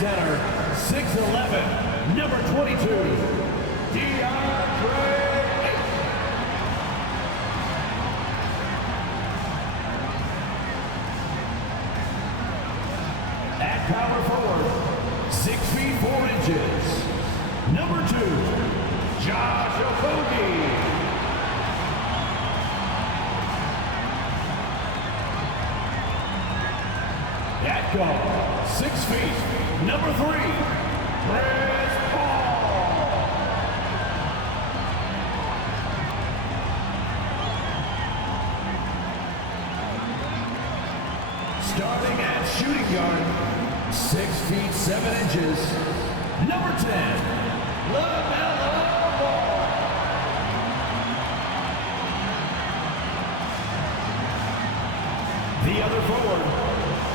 center, 6'11", number 22, DeAndre. At power forward, 6 feet 4 inches, number 2, Josh Okogie. At guard, 6 feet, number 3, Chris Paul. Starting at shooting guard, 6 feet 7 inches, number 10, LaMelo Ball. The other forward,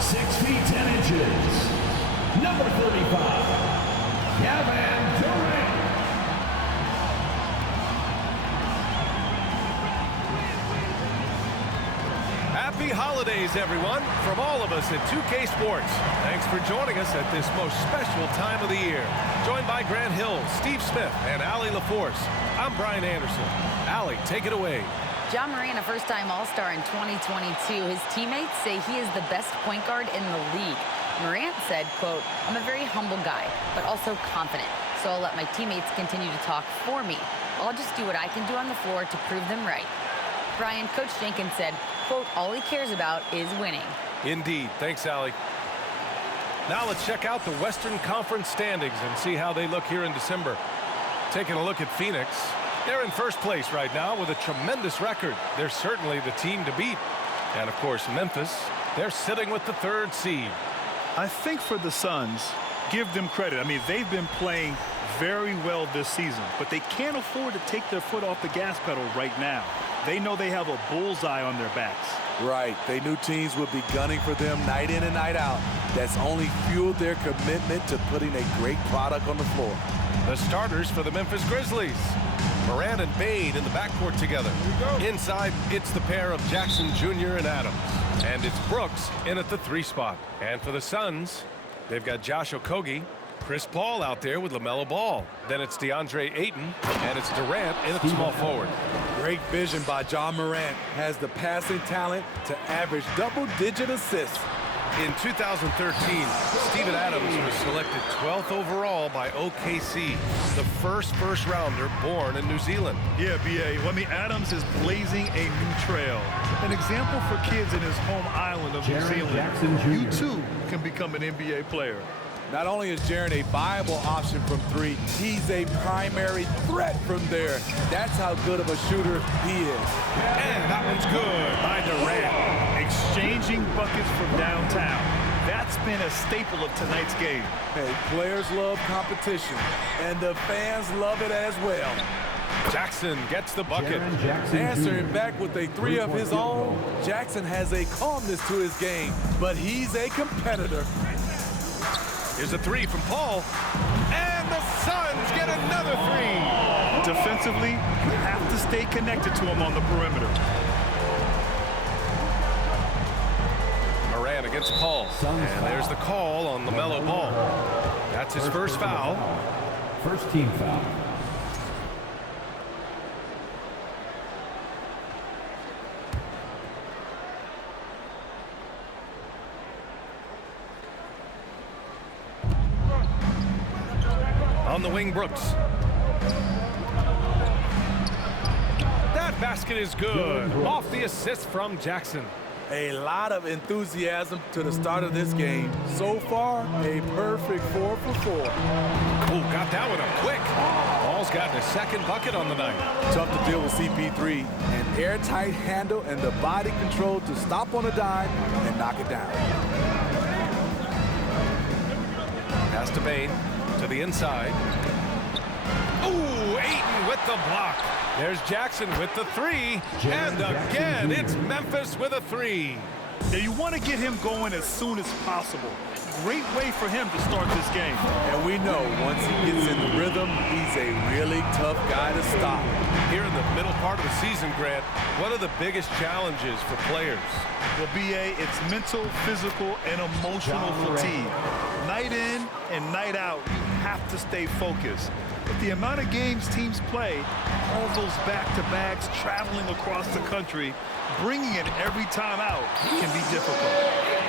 6 feet 10 inches, number 35, Kevin Durant. Happy holidays, everyone, from all of us at 2K Sports. Thanks for joining us at this most special time of the year. Joined by Grant Hill, Steve Smith, and Allie LaForce. I'm Brian Anderson. Allie, take it away. Ja Morant, a first-time All-Star in 2022. His teammates say he is the best point guard in the league. Morant said, quote, "I'm a very humble guy, but also confident. So I'll let my teammates continue to talk for me. I'll just do what I can do on the floor to prove them right." Brian, Coach Jenkins said, quote, "All he cares about is winning." Indeed. Thanks, Allie. Now let's check out the Western Conference standings and see how they look here in December. Taking a look at Phoenix. They're in first place right now with a tremendous record. They're certainly the team to beat. And, of course, Memphis, they're sitting with the 3rd seed. I think for the Suns, give them credit. I mean, they've been playing very well this season, but they can't afford to take their foot off the gas pedal right now. They know they have a bullseye on their backs. Right. They knew teams would be gunning for them night in and night out. That's only fueled their commitment to putting a great product on the floor. The starters for the Memphis Grizzlies. Morant and Bade in the backcourt together. Inside, it's the pair of Jackson Jr. and Adams. And it's Brooks in at the 3 spot. And for the Suns, they've got Josh Okogie, Chris Paul out there with LaMelo Ball. Then it's DeAndre Ayton, and it's Durant in at the small forward. Great vision by Ja Morant. Has the passing talent to average double-digit assists. In 2013, Steven Adams was selected 12th overall by OKC, the first rounder born in New Zealand. Yeah, B.A. Well, I mean, Adams is blazing a new trail. An example for kids in his home island of New Zealand. You, too, can become an NBA player. Not only is Jaren a viable option from 3, he's a primary threat from there. That's how good of a shooter he is. And that one's good by Durant. Exchanging buckets from downtown. That's been a staple of tonight's game. Hey, players love competition, and the fans love it as well. Jackson gets the bucket. Answering back with a 3 of his own, Jackson has a calmness to his game, but he's a competitor. Here's a 3 from Paul. And the Suns get another 3. Defensively, you have to stay connected to him on the perimeter. Morant against Paul. And there's the call on LaMelo Ball. That's his first foul. First team foul. On the wing, Brooks. That basket is good. Off the assist from Jackson. A lot of enthusiasm to the start of this game. So far, a perfect 4 for 4. Oh, got that one up quick. Paul's gotten his 2nd bucket on the night. Tough to deal with CP3. An airtight handle and the body control to stop on a dime and knock it down. Pass to Bade. To the inside. Ooh, Ayton with the block. There's Jackson with the 3. And again, it's Memphis with a 3. Now, you want to get him going as soon as possible. great way for him to start this game. And we know once he gets in the rhythm, he's a really tough guy to stop. Here in the middle part of the season, Grant, what are the biggest challenges for players? Well, B.A., it's mental, physical, and emotional fatigue. Night in and night out, you have to stay focused. But the amount of games teams play, all those back-to-backs, traveling across the country, bringing it every time out can be difficult.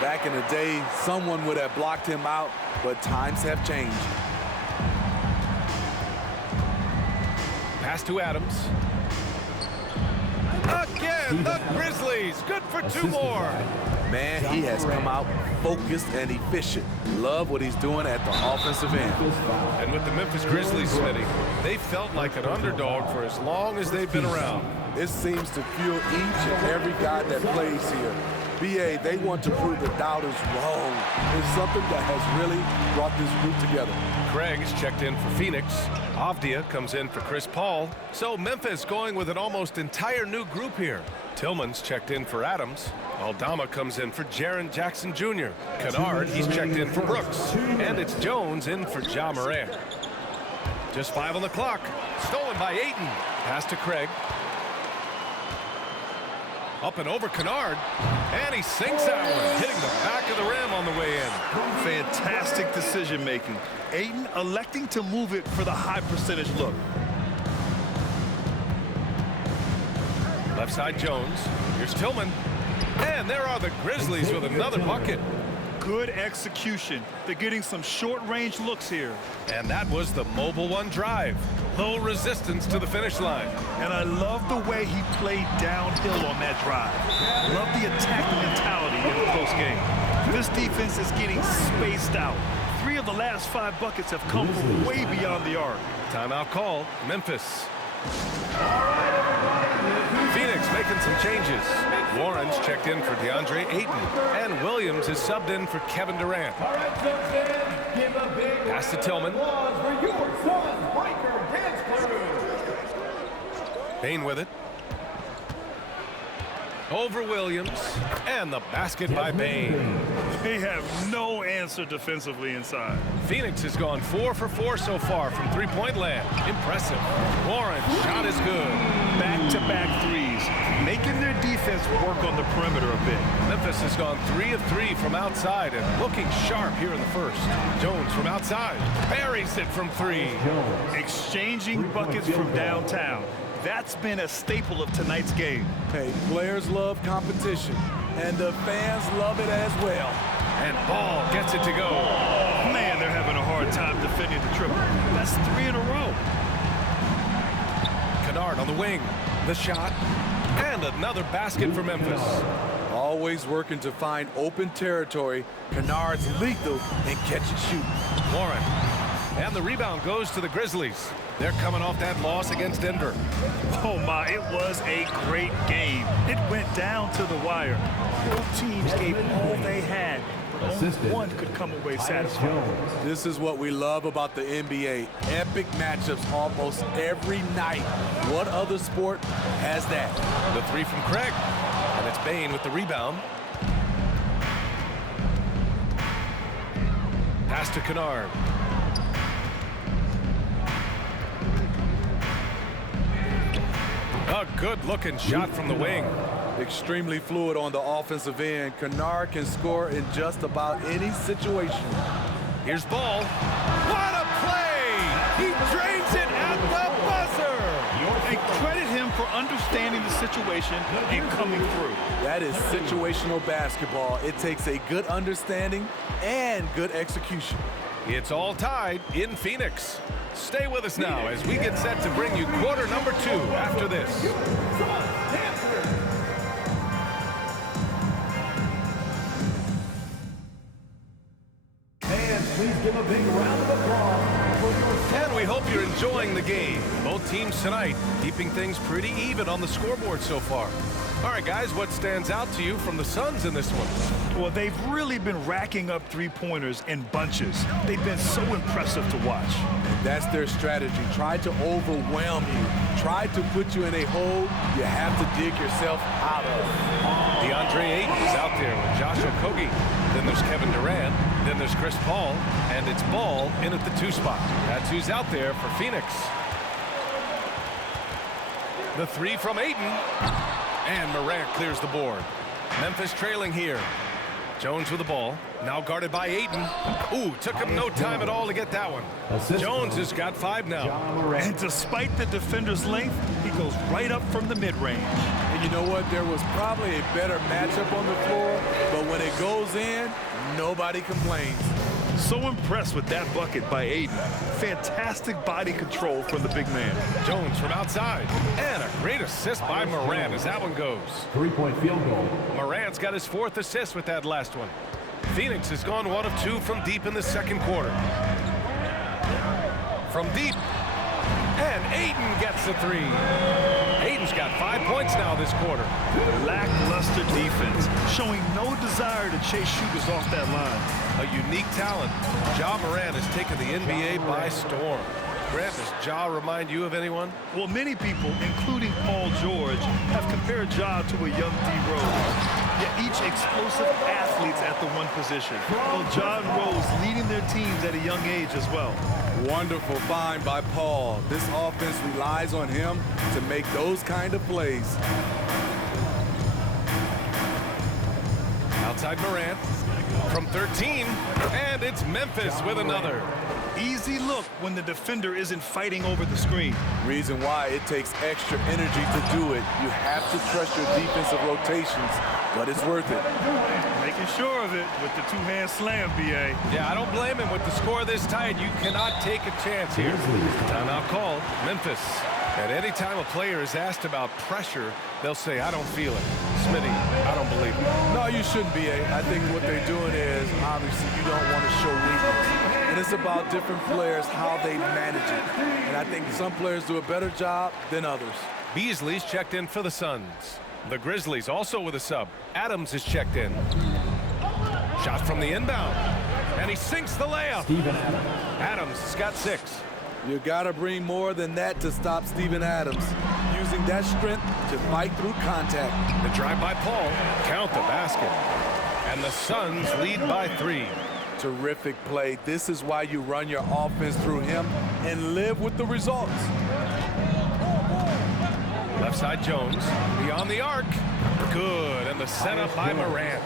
Back in the day, someone would have blocked him out, but times have changed. Pass to Adams. Again, the Grizzlies. Good for 2 more. Man, he has come out focused and efficient. Love what he's doing at the offensive end. And with the Memphis Grizzlies, Smitty, they felt like an underdog for as long as they've been around. It seems to fuel each and every guy that plays here. B.A., they want to prove the doubters wrong. It's something that has really brought this group together. Craig is checked in for Phoenix. Avdia comes in for Chris Paul. So Memphis going with an almost entire new group here. Tillman's checked in for Adams. Aldama comes in for Jaren Jackson Jr. Kennard, he's checked in for Brooks. And it's Jones in for Ja Morant. Just 5 on the clock. Stolen by Ayton. Pass to Craig. Up and over Kennard. And he sinks that one, hitting the back of the rim on the way in. Fantastic decision-making. Ayton electing to move it for the high percentage look. Left side Jones. Here's Tillman. And there are the Grizzlies with another bucket. Good execution. They're getting some short-range looks here. And that was the Mobile One drive. Low resistance to the finish line. And I love the way he played downhill on that drive. Love the attacking mentality in the close game. This defense is getting spaced out. 3 of the last 5 buckets have come from way beyond the arc. Timeout call, Memphis. Phoenix making some changes. Warren's checked in for DeAndre Ayton. And Williams is subbed in for Kevin Durant. Pass to Tillman. Bain with it. Over Williams. And the basket by Bain. They have no answer defensively inside. Phoenix has gone 4 for 4 so far from three-point land. Impressive. Warren's shot is good. Back-to-back threes, making their defense work on the perimeter a bit. Memphis has gone 3 of 3 from outside and looking sharp here in the first. Jones from outside. Buries it from 3. Exchanging buckets from downtown. That's been a staple of tonight's game. Hey, players love competition, and the fans love it as well. And Ball gets it to go. Man, they're having a hard time defending the triple. That's 3 in a row. Kennard on the wing. The shot. And another basket for Memphis. Always working to find open territory. Kennard's lethal in catch and shoot. Warren. And the rebound goes to the Grizzlies. They're coming off that loss against Denver. Oh my, it was a great game. It went down to the wire. Both teams gave all they had, but only one could come away satisfied. This is what we love about the NBA. Epic matchups almost every night. What other sport has that? The 3 from Craig. And it's Bain with the rebound. Pass to Kennard. A good-looking shot from the wing. Extremely fluid on the offensive end. Kennard can score in just about any situation. Here's Ball. What a play! He drains it at the buzzer! And credit him for understanding the situation and coming through. That is situational basketball. It takes a good understanding and good execution. It's all tied in Phoenix. Stay with us now as we get set to bring you quarter number 2 after this. And please give a big round of applause for your... And we hope you're enjoying the game. Both teams tonight keeping things pretty even on the scoreboard so far. All right, guys, what stands out to you from the Suns in this one? Well, they've really been racking up three-pointers in bunches. They've been so impressive to watch. That's their strategy. Try to overwhelm you. Try to put you in a hole you have to dig yourself out of. DeAndre Ayton is out there with Josh Okogie. Then there's Kevin Durant. Then there's Chris Paul. And it's Ball in at the 2 spot. That's who's out there for Phoenix. The 3 from Ayton. And Morant clears the board. Memphis trailing here. Jones with the ball. Now guarded by Ayton. Ooh, took him no time at all to get that one. Jones has got 5 now. And despite the defender's length, he goes right up from the mid-range. And you know what? There was probably a better matchup on the floor, but when it goes in, nobody complains. So impressed with that bucket by Ayton. Fantastic body control from the big man. Jones from outside. And a great assist by Morant as that one goes. 3-point field goal. Morant's got his 4th assist with that last one. Phoenix has gone 1 of 2 from deep in the second quarter. From deep. And Ayton gets the 3. Ayton's got 5 points now this quarter. Lackluster defense, showing no desire to chase shooters off that line. A unique talent. Ja Morant has taken the NBA by storm. Grant, does Ja remind you of anyone? Well, many people, including Paul George, have compared Ja to a young D. Rose. Yet each explosive athletes at the one position. Well, Ja and Rose leading their teams at a young age as well. Wonderful find by Paul. This offense relies on him to make those kind of plays. Outside Morant from 13, and it's Memphis with another. Easy look when the defender isn't fighting over the screen. Reason why it takes extra energy to do it. You have to trust your defensive rotations, but it's worth it. Making sure of it with the two-hand slam, B.A. Yeah, I don't blame him with the score this tight. You cannot take a chance here. Timeout called. Memphis. At any time a player is asked about pressure, they'll say, I don't feel it. Smitty, I don't believe it. No, you shouldn't be. I think what they're doing is, obviously, you don't want to show weakness. And it's about different players, how they manage it. And I think some players do a better job than others. Beasley's checked in for the Suns. The Grizzlies also with a sub. Adams is checked in. Shot from the inbound. And he sinks the layup. Adams has got 6. You got to bring more than that to stop Steven Adams. Using that strength to fight through contact. The drive by Paul. Count the basket. And the Suns lead by 3. Terrific play. This is why you run your offense through him and live with the results. Left side Jones. Beyond the arc. Good. And the setup by Morant.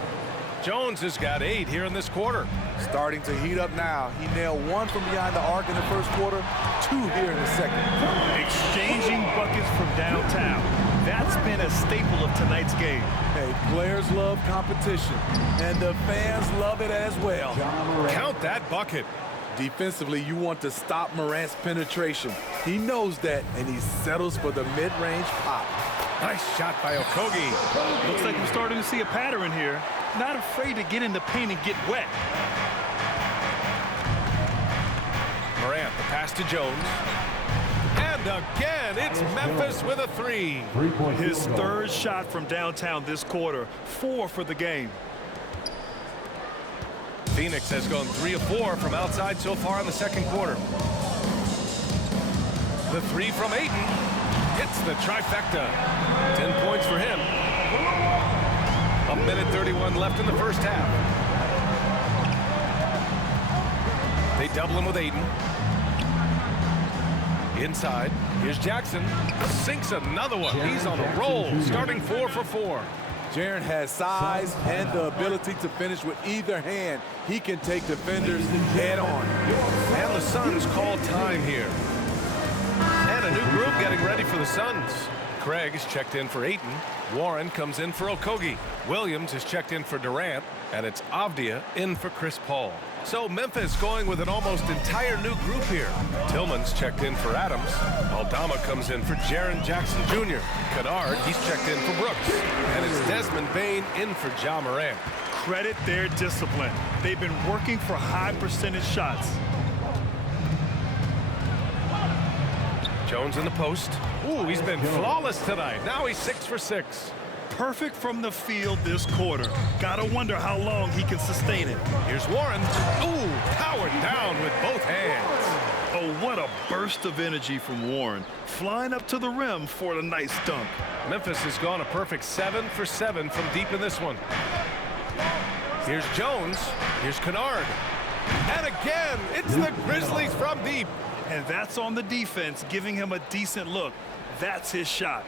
Jones has got 8 here in this quarter. Starting to heat up now. He nailed 1 from behind the arc in the first quarter, 2 here in the second. Exchanging buckets from downtown. That's been a staple of tonight's game. Hey, players love competition, and the fans love it as well. Count that bucket. Defensively, you want to stop Morant's penetration. He knows that, and he settles for the mid-range pop. Nice shot by Okogie. Looks like we're starting to see a pattern here. Not afraid to get in the paint and get wet. Morant, the pass to Jones. And again, it's Memphis with a 3. His 3rd shot from downtown this quarter. 4 for the game. Phoenix has gone 3 of 4 from outside so far in the second quarter. The 3 from Ayton. Hits the trifecta. 10 points for him. 1:31 left in the first half. They double him with Ayton. Inside. Here's Jackson. Sinks another one. He's on a roll. Starting 4 for 4. Jaren has size and the ability to finish with either hand. He can take defenders head on. And the Suns call time here. And a new group getting ready for the Suns. Craig is checked in for Ayton. Warren comes in for Okogie. Williams is checked in for Durant. And it's Avdia in for Chris Paul. So Memphis going with an almost entire new group here. Tillman's checked in for Adams. Aldama comes in for Jaren Jackson Jr. Kennard, he's checked in for Brooks. And it's Desmond Bane in for Ja Morant. Credit their discipline. They've been working for high percentage shots. Jones in the post. Ooh, he's been flawless tonight. Now he's 6 for 6. Perfect from the field this quarter. Gotta wonder how long he can sustain it. Here's Warren. Ooh, powered down with both hands. Oh, what a burst of energy from Warren. Flying up to the rim for a nice dunk. Memphis has gone a perfect 7 for 7 from deep in this one. Here's Jones. Here's Kennard. And again, it's the Grizzlies from deep. And that's on the defense, giving him a decent look. That's his shot.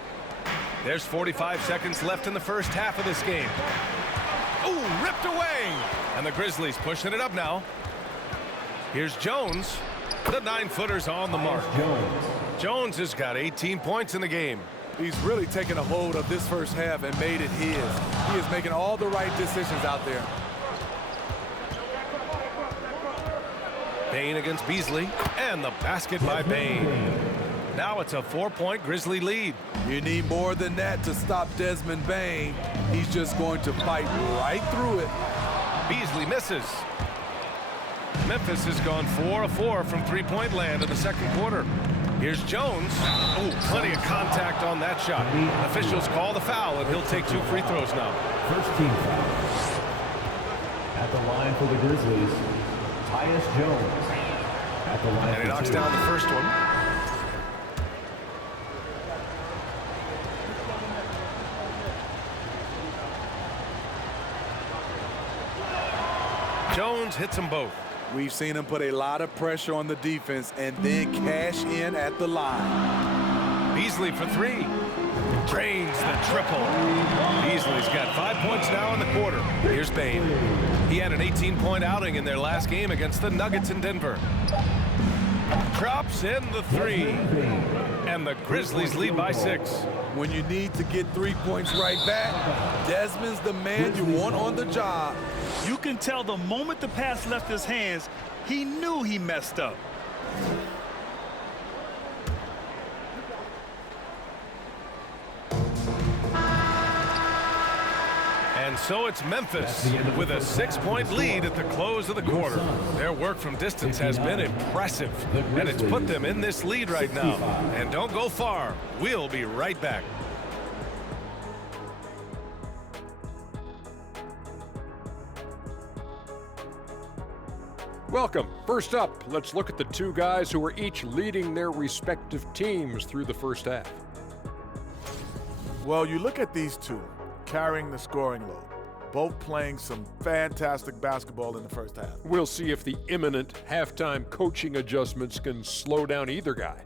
There's 45 seconds left in the first half of this game. Ooh, ripped away. And the Grizzlies pushing it up now. Here's Jones. The 9-footer's on the mark. Jones has got 18 points in the game. He's really taken a hold of this first half and made it his. He is making all the right decisions out there. Bain against Beasley, and the basket by Bain. Now it's a 4-point Grizzly lead. You need more than that to stop Desmond Bain. He's just going to fight right through it. Beasley misses. Memphis has gone 4 of 4 from three-point land in the second quarter. Here's Jones. Oh, plenty of contact on that shot. Officials call the foul, and he'll take 2 free throws now. First team foul. At the line for the Grizzlies, Tyus Jones. At the line And he knocks down the first one. Jones hits them both. We've seen him put a lot of pressure on the defense and then cash in at the line. Beasley for 3. Drains the triple. Beasley's got 5 points now in the quarter. Here's Bain. He had an 18-point outing in their last game against the Nuggets in Denver. Drops in the 3. And the Grizzlies lead by 6. When you need to get 3 points right back, Desmond's the man you want on the job. You can tell the moment the pass left his hands, he knew he messed up. And so it's Memphis with a 6-point lead at the close of the quarter. Their work from distance has been impressive, and it's put them in this lead right now. And don't go far. We'll be right back. Welcome. First up, let's look at the two guys who are each leading their respective teams through the first half. Well, you look at these two carrying the scoring load, both playing some fantastic basketball in the first half. We'll see if the imminent halftime coaching adjustments can slow down either guy.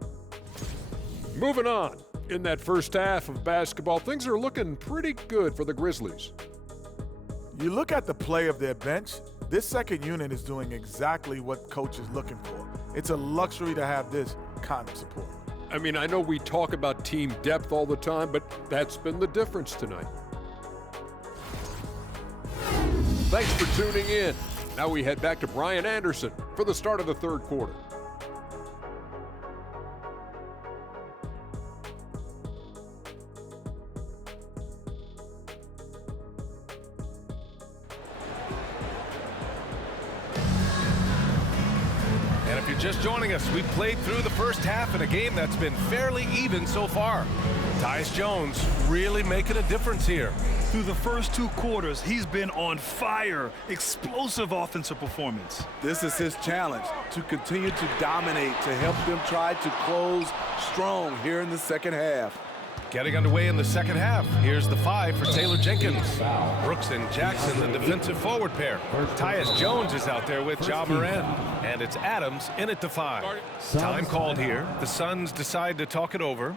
Moving on, in that first half of basketball, things are looking pretty good for the Grizzlies. You look at the play of their bench, this second unit is doing exactly what coach is looking for. It's a luxury to have this kind of support. I mean, I know we talk about team depth all the time, but that's been the difference tonight. Thanks for tuning in. Now we head back to Brian Anderson for the start of the third quarter. And if you're just joining us, we've played through the first half in a game that's been fairly even so far. Tyus Jones really making a difference here. Through the first 2 quarters, he's been on fire. Explosive offensive performance. This is his challenge, to continue to dominate, to help them try to close strong here in the second half. Getting underway in the second half. Here's the 5 for Taylor Jenkins. Brooks and Jackson, the defensive forward pair. Tyus Jones is out there with Ja Morant. And it's Adams in at the 5. Time called here. The Suns decide to talk it over.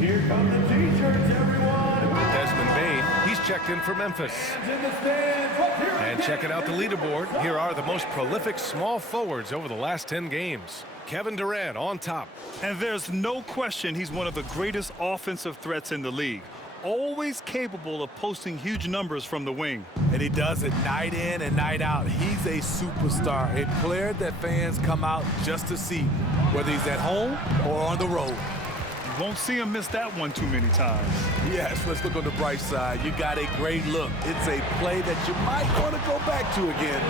Here come the T-shirts, everyone. Desmond Bain, he's checked in for Memphis. And checking out the leaderboard, here are the most prolific small forwards over the last 10 games. Kevin Durant on top. And there's no question he's one of the greatest offensive threats in the league. Always capable of posting huge numbers from the wing. And he does it night in and night out. He's a superstar, a player that fans come out just to see, whether he's at home or on the road. You won't see him miss that one too many times. Yes, let's look on the bright side. You got a great look. It's a play that you might want to go back to again.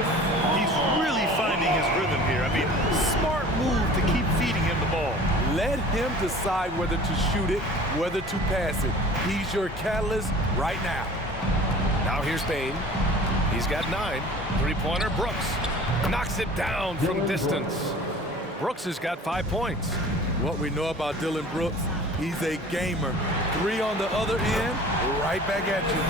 He's really finding his rhythm here. I mean, smart move to keep feeding him the ball. Let him decide whether to shoot it, whether to pass it. He's your catalyst right now. Now here's Bain. He's got 9. Three-pointer, Brooks. Knocks it down from distance. Brooks has got 5 points. What we know about Dylan Brooks, he's a gamer. 3 on the other end, right back at you.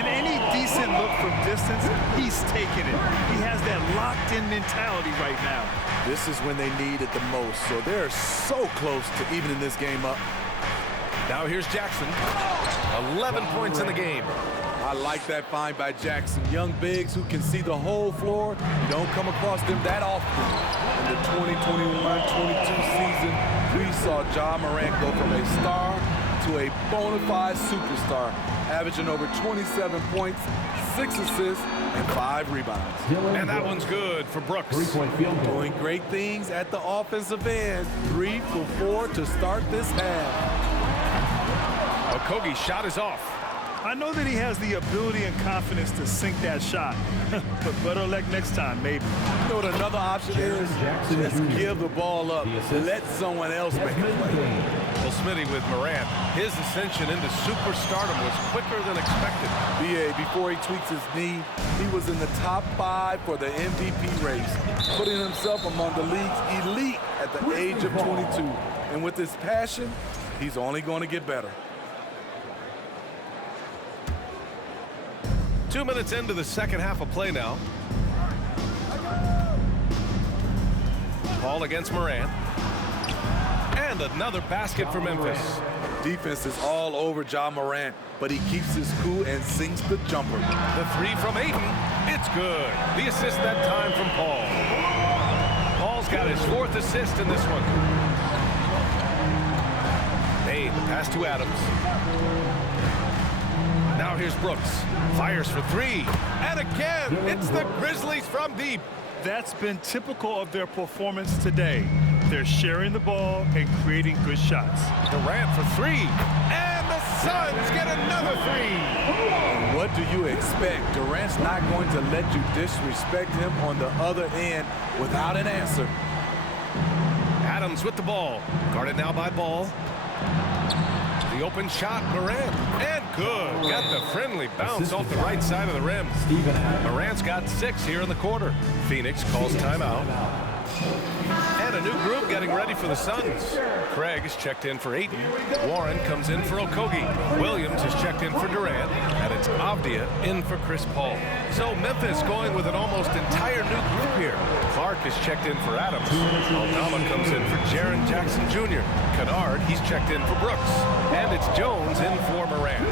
And any decent look from distance, he's taking it. He has that locked-in mentality right now. This is when they need it the most, so they're so close to evening this game up. Now here's Jackson. 11 points in the game. I like that find by Jackson. Young bigs who can see the whole floor. You don't come across them that often. In the 2021-22 season, we saw Ja Morant go from a star to a bona fide superstar, averaging over 27 points, 6 assists, and 5 rebounds. And that one's good for Brooks. Doing great things at the offensive end. 3 for 4 to start this half. Okogie's shot is off. I know that he has the ability and confidence to sink that shot, but better luck next time, maybe. You know what another option is? Just give the ball up. Let someone else make a play. Well, Smitty with Morant, his ascension into superstardom was quicker than expected. BA, before he tweaks his knee, he was in the top 5 for the MVP race, putting himself among the league's elite at the age of 22. And with his passion, he's only going to get better. 2 minutes into the second half of play now. Ball against Morant. And another basket for Memphis. Defense is all over Ja Morant, but he keeps his cool and sinks the jumper. The 3 from Ayton. It's good. The assist that time from Paul. Paul's got his 4th assist in this one. Bain, the pass to Adams. Now here's Brooks. Fires for 3. And again, it's the Grizzlies from deep. That's been typical of their performance today. They're sharing the ball and creating good shots. Durant for 3. And the Suns get another 3. And what do you expect? Durant's not going to let you disrespect him on the other end without an answer. Adams with the ball. Guarded now by Ball. The open shot, Morant, and good. Got the friendly bounce off the right side of the rim. Morant's got 6 here in the quarter. Phoenix calls timeout. And a new group getting ready for the Suns. Craig is checked in for Ayton. Warren comes in for Okogie. Williams is checked in for Durant. And it's Avdia in for Chris Paul. So Memphis going with an almost entire new group here. Clark is checked in for Adams. Aldama comes in for Jaren Jackson Jr. Kennard, he's checked in for Brooks. And it's Jones in for Morant.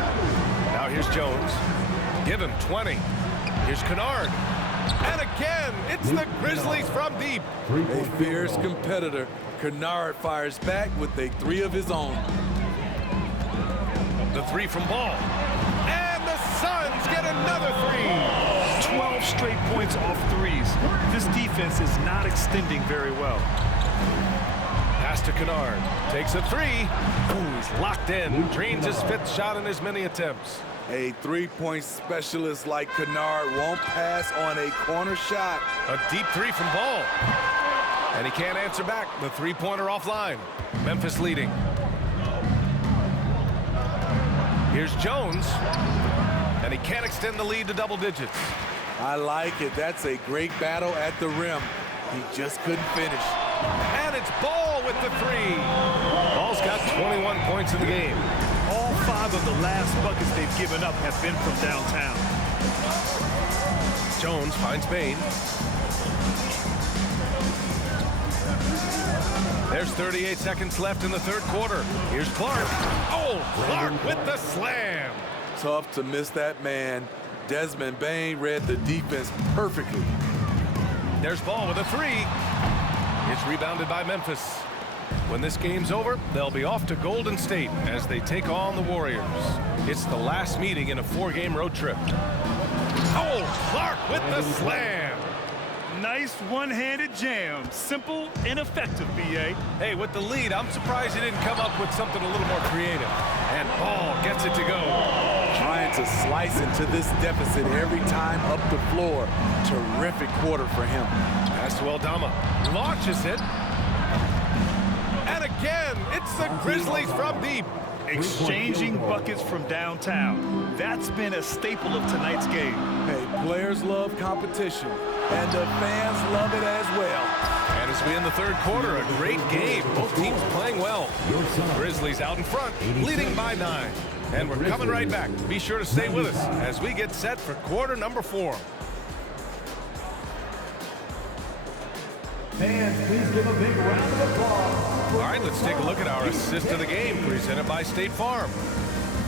Now here's Jones. Give him 20. Here's Kennard. And again, it's the Grizzlies from deep. A fierce competitor. Kennard fires back with a 3 of his own. The 3 from Ball. And the Suns get another 3. 12 straight points off threes. This defense is not extending very well. Pass to Kennard. Takes a 3. Ooh, he's locked in. Drains his 5th shot in as many attempts. A 3-point specialist like Kennard won't pass on a corner shot. A deep 3 from Ball. And he can't answer back. The 3-pointer offline. Memphis leading. Here's Jones. And he can't extend the lead to double digits. I like it. That's a great battle at the rim. He just couldn't finish. And it's Ball with the 3. Ball's got 21 points in the game. All 5 of the last buckets they've given up have been from downtown. Jones finds Bain. There's 38 seconds left in the 3rd quarter. Here's Clark. Oh, Clark with the slam. Tough to miss that man. Desmond Bain read the defense perfectly. There's Ball with a 3. It's rebounded by Memphis. When this game's over, they'll be off to Golden State as they take on the Warriors. It's the last meeting in a 4-game road trip. Oh, Clark with the slam. nice one-handed jam. Simple and effective, B.A. Hey, with the lead, I'm surprised he didn't come up with something a little more creative. And Ball gets it to go. Trying to slice into this deficit every time up the floor. Terrific quarter for him. Pass to Aldama. Launches it. And again, it's the Grizzlies from deep. Exchanging buckets from downtown. That's been a staple of tonight's game. Hey, players love competition, and the fans love it as well. And as we end the third quarter, a great game. Both teams playing well. Grizzlies out in front, leading by 9. And we're coming right back. Be sure to stay with us as we get set for quarter number 4. Fans, please give a big round of applause. All right, let's take a look at our assist of the game, presented by State Farm.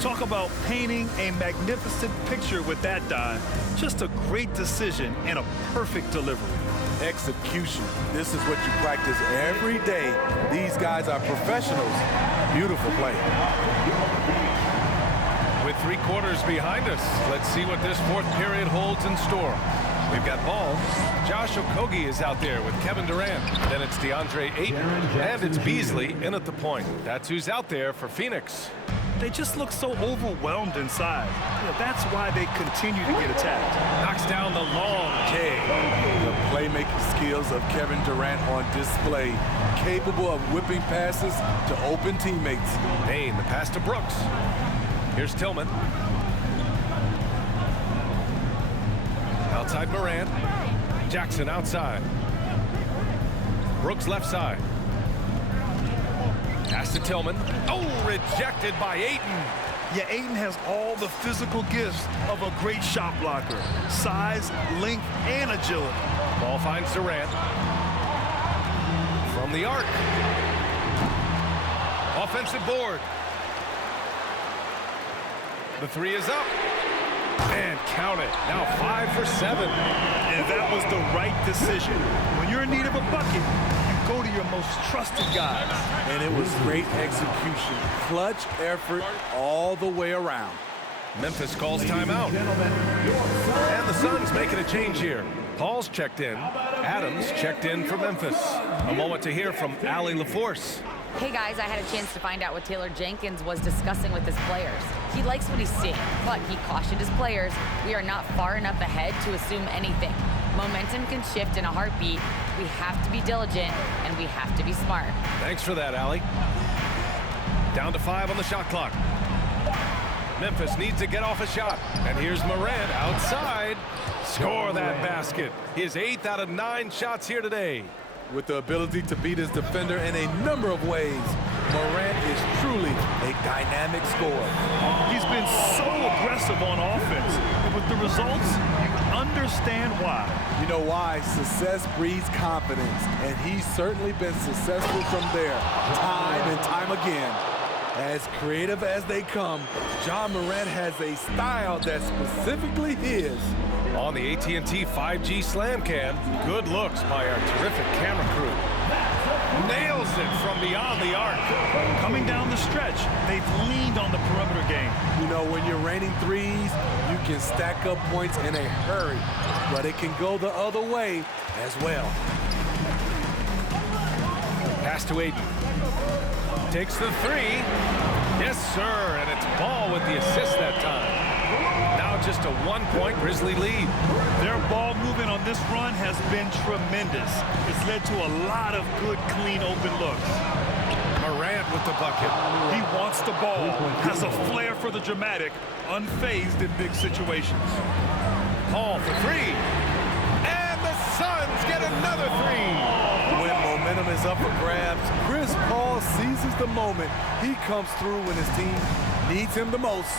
Talk about painting a magnificent picture with that dive. Just a great decision and a perfect delivery. Execution. This is what you practice every day. These guys are professionals. Beautiful play. With 3 quarters behind us, let's see what this fourth period holds in store. We've got ball. Josh Okogie is out there with Kevin Durant. Then it's DeAndre Ayton, and it's Beasley in at the point. That's who's out there for Phoenix. They just look so overwhelmed inside. That's why they continue to get attacked. Knocks down the long J. The playmaking skills of Kevin Durant on display. Capable of whipping passes to open teammates. Payne, the pass to Brooks. Here's Tillman. Outside Morant. Jackson outside. Brooks left side. Pass to Tillman. Oh, rejected by Ayton. Yeah, Ayton has all the physical gifts of a great shot blocker. Size, length, and agility. Ball finds Durant. From the arc. Offensive board. The 3 is up. And count it. Now 5 for 7. And that was the right decision. When you're in need of a bucket, you go to your most trusted guys. And it was great execution. Clutch effort all the way around. Memphis calls timeout. And the Suns making a change here. Paul's checked in. Adams checked in for Memphis. A moment to hear from Allie LaForce. Hey guys, I had a chance to find out what Taylor Jenkins was discussing with his players. He likes what he's seeing, but he cautioned his players, we are not far enough ahead to assume anything. Momentum can shift in a heartbeat. We have to be diligent, and we have to be smart. Thanks for that, Allie. Down to 5 on the shot clock. Memphis needs to get off a shot. And here's Morant outside. Score that basket. His 8th out of 9 shots here today. With the ability to beat his defender in a number of ways, Morant is truly a dynamic scorer. He's been so aggressive on offense. And with the results, you understand why. You know why? Success breeds confidence, and he's certainly been successful from there, time and time again. As creative as they come, Ja Morant has a style that's specifically his. On the AT&T 5G Slam Cam, good looks by our terrific camera crew. Nails it from beyond the arc. Coming down the stretch, they've leaned on the perimeter game. You know, when you're raining threes, you can stack up points in a hurry, but it can go the other way as well. Pass to Ayton. Takes the 3. Yes, sir, and it's Ball with the assist that time. Now just a 1-point Grizzly lead. Their ball movement on this run has been tremendous. It's led to a lot of good, clean, open looks. Morant with the bucket. He wants the ball, has a flair for the dramatic, unfazed in big situations. Paul for 3. And the Suns get another 3. When momentum is up for grabs, Chris Paul seizes the moment. He comes through when his team needs him the most.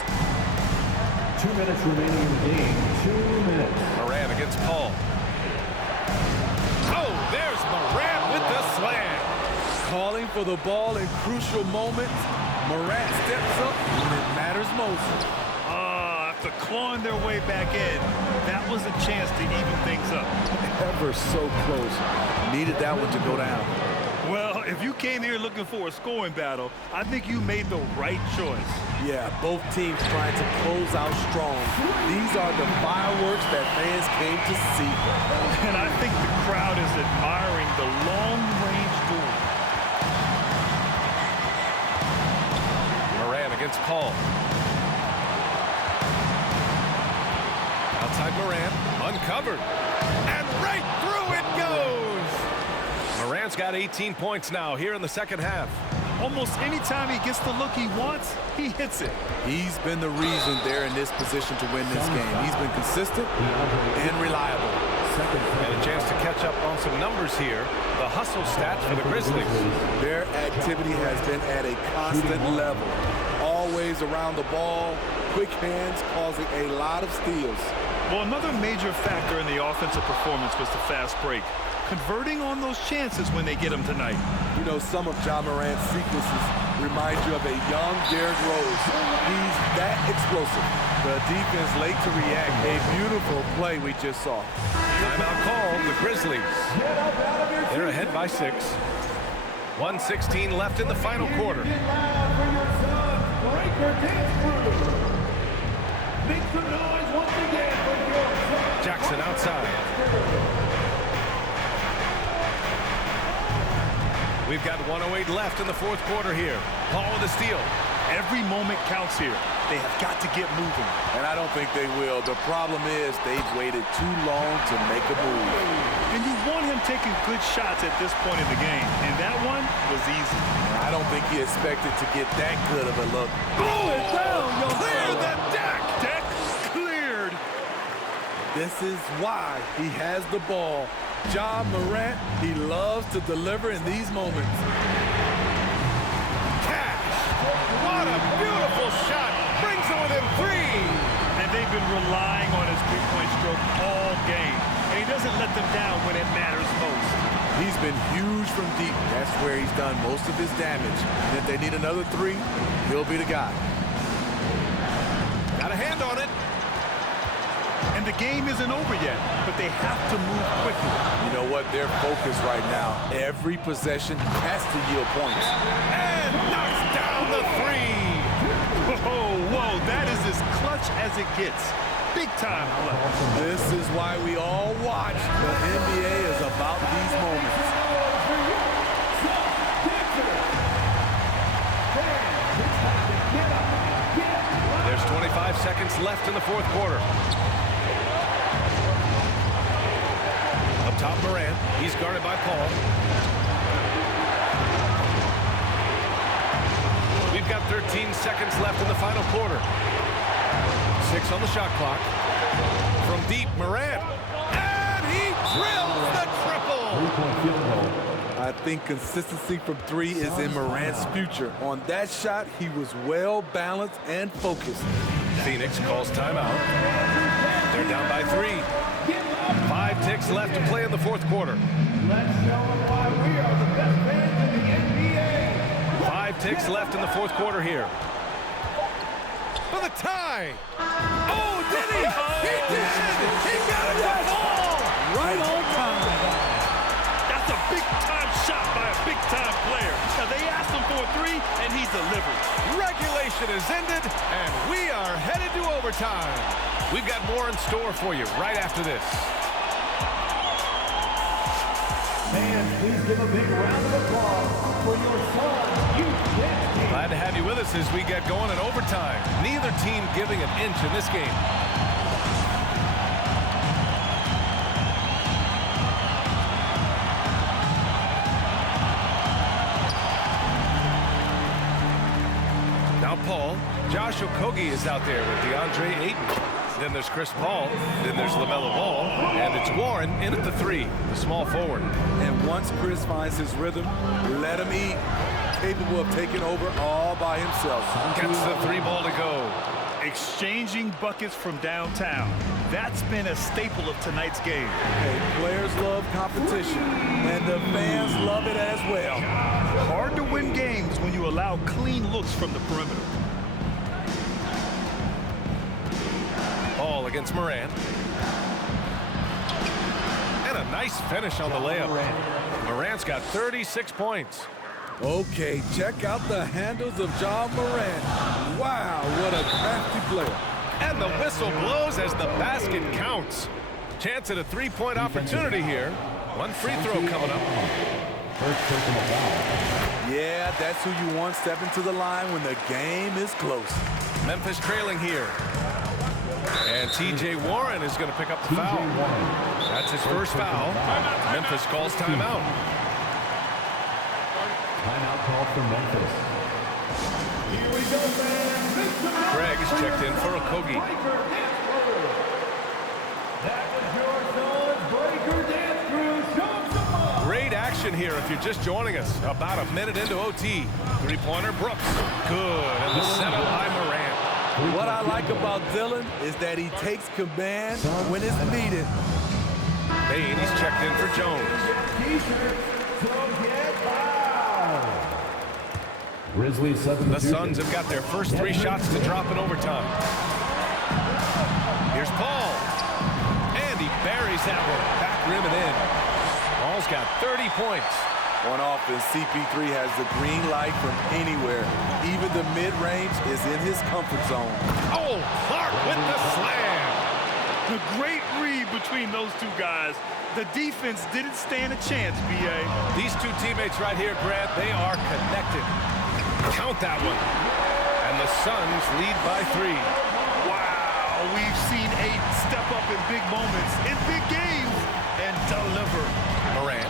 2 minutes remaining in the game. 2 minutes. Morant against Paul. Oh, there's Morant with the slam. Calling for the ball in crucial moments. Morant steps up when it matters most. After clawing their way back in, that was a chance to even things up. Ever so close. Needed that one to go down. Well, if you came here looking for a scoring battle, I think you made the right choice. Yeah, both teams trying to close out strong. These are the fireworks that fans came to see. And I think the crowd is admiring the long-range duel. Moran against Paul. Outside Moran, uncovered. And right through it goes! Moran's got 18 points now here in the second half. Almost any time he gets the look he wants, he hits it. He's been the reason they're in this position to win this game. He's been consistent and reliable. And a chance to catch up on some numbers here. The hustle stats for the Grizzlies. Their activity has been at a constant level. Always around the ball, quick hands causing a lot of steals. Well, another major factor in the offensive performance was the fast break. Converting on those chances when they get them tonight. You know, some of Ja Morant's sequences remind you of a young Derrick Rose. He's that explosive. The defense late to react. A beautiful play we just saw. Timeout called, the Grizzlies. They're ahead by 6. 1:16 left in the final quarter. Make some noise once again for your son. Jackson outside. We've got 1:08 left in the fourth quarter here. Paul with a steal. Every moment counts here. They have got to get moving. And I don't think they will. The problem is they've waited too long to make a move. And you want him taking good shots at this point in the game. And that one was easy. I don't think he expected to get that good of a look. Clear the deck! Deck cleared. This is why he has the ball. Ja Morant, he loves to deliver in these moments. Cash! What a beautiful shot! Brings it within 3! And they've been relying on his three-point stroke all game. And he doesn't let them down when it matters most. He's been huge from deep. That's where he's done most of his damage. And if they need another 3, he'll be the guy. Got a hand on it. And the game isn't over yet, but they have to move quickly. You know what? Their focus right now, every possession has to yield points. And knocks down the 3! Whoa, that is as clutch as it gets. Big time clutch. This is why we all watch. The NBA is about these moments. There's 25 seconds left in the fourth quarter. Up top, Moran. He's guarded by Paul. We've got 13 seconds left in the final quarter. 6 on the shot clock. From deep, Moran. And he drills the triple! I think consistency from 3 is in Morant's future. On that shot, he was well balanced and focused. Phoenix calls timeout. They're down by 3. 5 ticks left to play in the fourth quarter. Let's show them why we are the best fans in the NBA. 5 ticks left in the fourth quarter here. For the tie! Oh, did he? He did! He got it to fall! Right on time. That's a big-time shot by a big-time player. Now, they asked him for a 3, and he delivered. Regulation is ended, and we are headed to overtime. We've got more in store for you right after this. Fans, please give a big round of applause for your son, Youth. Glad to have you with us as we get going in overtime. Neither team giving an inch in this game. Now Paul. Josh Okogie is out there with DeAndre Ayton. Then there's Chris Paul. Then there's LaMelo Ball. And it's Warren in at the 3, the small forward. And once Chris finds his rhythm, let him eat. Capable of taking over all by himself. Gets the 3 ball to go. Exchanging buckets from downtown. That's been a staple of tonight's game. Hey, players love competition, and the fans love it as well. Hard to win games when you allow clean looks from the perimeter. Ball against Moran. And a nice finish on the layup. Morant's got 36 points. Okay, check out the handles of Ja Morant. Wow, what a crafty player. And the whistle blows as the basket counts. Chance at a three-point opportunity here. One free throw coming up. Yeah, that's who you want stepping to the line when the game is close. Memphis trailing here. And T.J. Warren is going to pick up the foul. That's his first foul. Memphis calls timeout. Timeout call for Memphis. Here we go, man. Greg is checked in for Okogie. That was your son's Breaker Dance Crew. Show 'em some love. Great action here if you're just joining us. About a minute into OT. Three-pointer, Brooks. Good. And the setup by Morant. What I like about Dylan is that he takes command when it's needed. Bane, he's checked in for Jones. Grizzlies The Suns have got their first three shots to drop in overtime. Here's Paul. And he buries that one. Back rim and in. Paul's got 30 points. On offense, CP3 has the green light from anywhere. Even the mid-range is in his comfort zone. Oh, Clark with the slam. A great read between those two guys. The defense didn't stand a chance, B.A. These two teammates right here, Grant, they are connected. Count that one. And the Suns lead by 3. Wow, we've seen Aiden step up in big moments, in big games, and deliver. Morant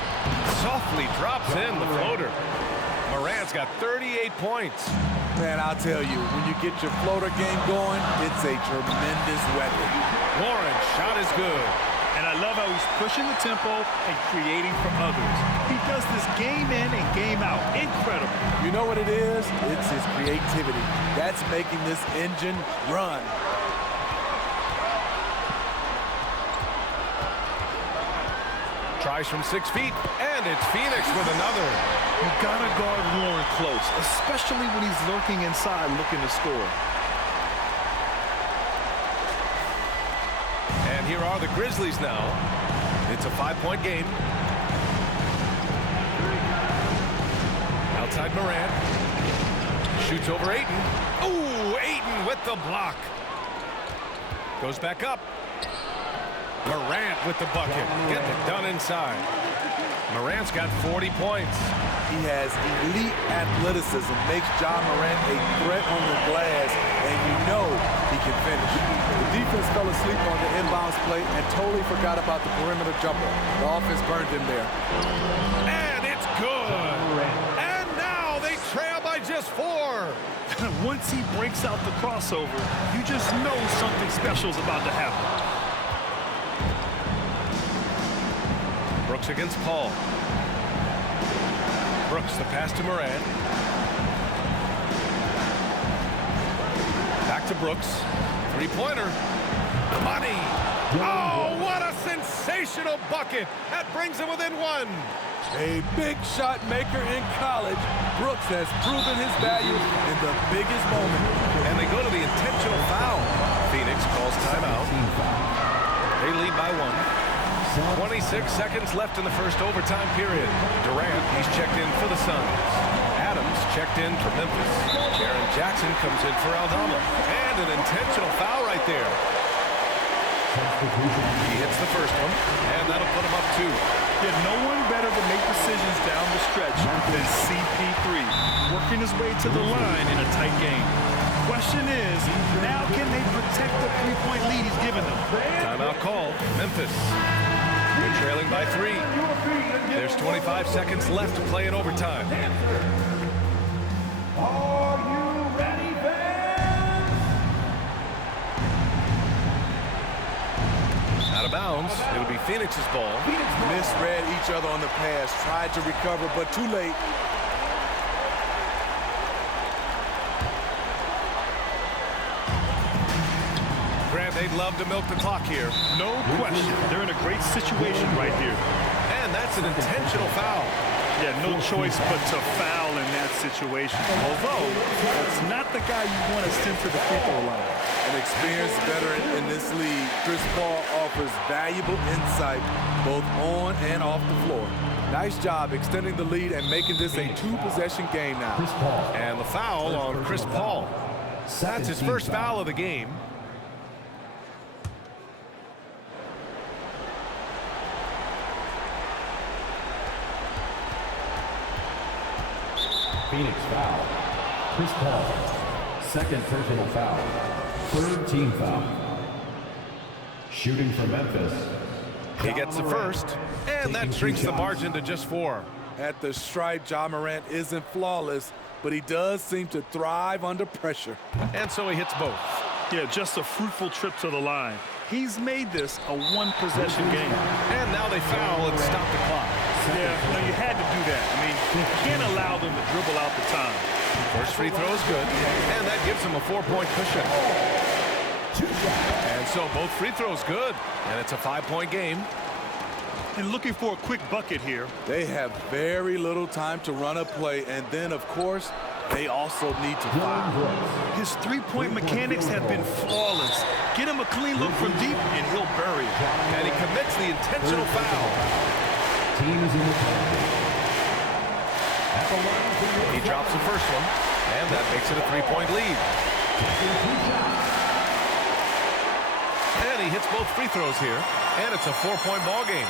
softly drops in the floater. Morant's got 38 points. Man, I'll tell you, when you get your floater game going, it's a tremendous weapon. Warren's shot is good. And I love how he's pushing the tempo and creating for others. He does this game in and game out. Incredible. You know what it is? It's his creativity. That's making this engine run. Tries from 6 feet, and it's Phoenix with another. You gotta guard Warren close, especially when he's lurking inside looking to score. And here are the Grizzlies now. It's a 5-point game. Outside Morant. Shoots over Ayton. Ooh, Ayton with the block. Goes back up. Morant with the bucket. Getting it done inside. Morant's got 40 points. He has elite athleticism, makes Ja Morant a threat on the glass, and you know he can finish. The defense fell asleep on the inbounds play and totally forgot about the perimeter jumper. The offense burned him there. And it's good. And now they trail by just 4. Once he breaks out the crossover, you just know something special is about to happen. Brooks against Paul. Brooks, the pass to Morant. Back to Brooks. Three-pointer. Money. Oh, what a sensational bucket. That brings him within 1. A big shot maker in college, Brooks has proven his value in the biggest moment. And they go to the intentional foul. Phoenix calls timeout. They lead by 1. 26 seconds left in the first overtime period. Durant, he's checked in for the Suns. Adams checked in for Memphis. Jaren Jackson comes in for Aldama. And an intentional foul right there. He hits the first one, and that'll put him up 2. Yeah, no one better to make decisions down the stretch than CP3, working his way to the line in a tight game. Question is, now can they protect the three-point lead he's given them? Timeout call, Memphis. They're trailing by 3. There's 25 seconds left to play in overtime. Are you ready, fans? Out of bounds. It'll be Phoenix's ball. Misread each other on the pass, tried to recover, but too late. Grant, they'd love to milk the clock here. No question. They're in a great situation right here. And that's an intentional foul. Yeah, no choice but to foul in that situation. Although, that's not the guy you want to send to the free throw line. An experienced veteran in this league, Chris Paul offers valuable insight both on and off the floor. Nice job extending the lead and making this a two-possession game now. And the foul on Chris Paul. That's his first foul of the game. Phoenix foul. Chris Paul. Second personal foul. Third team foul. Shooting for Memphis. He gets the first, and that shrinks the margin to just 4. At the stripe, Ja Morant isn't flawless, but he does seem to thrive under pressure. And so he hits both. Yeah, just a fruitful trip to the line. He's made this a one-possession game. And now they foul and stop the clock. Yeah, you had to do that. I mean, you can't allow them to dribble out the time. First free throw is good, and that gives him a 4-point cushion. And so both free throws good, and it's a 5-point game. And looking for a quick bucket here. They have very little time to run a play, and then, of course, they also need to foul. His three-point mechanics have been flawless. Get him a clean look from deep, and he'll bury it. And he commits the intentional foul. Team is in the He drops the first one, and that makes it a 3-point lead. And he hits both free throws here, and it's a 4-point ball game.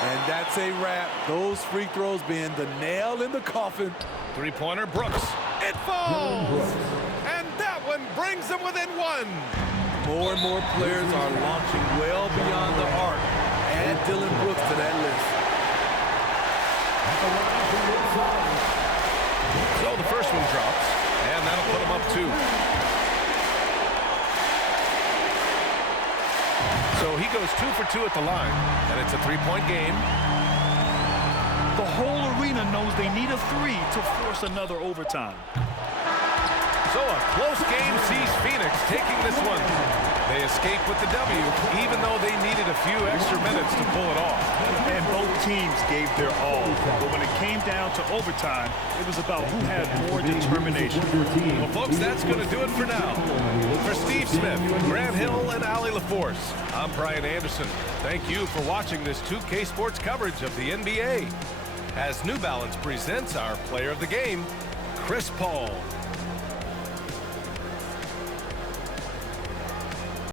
And that's a wrap. Those free throws being the nail in the coffin. Three-pointer, Brooks. It falls! And that one brings them within 1. More and more players are launching well beyond the arc. Add Dylan Brooks to that list. So the first one drops, and that'll put him up 2. So he goes 2 for 2 at the line, and it's a 3-point game. The whole arena knows they need a 3 to force another overtime. So a close game sees Phoenix taking this one. They escape with the W, even though they needed a few extra minutes to pull it off. And both teams gave their all. But when it came down to overtime, it was about who had more determination. Well, folks, that's going to do it for now. For Steve Smith, Grant Hill, and Allie LaForce, I'm Brian Anderson. Thank you for watching this 2K Sports coverage of the NBA. As New Balance presents our player of the game, Chris Paul.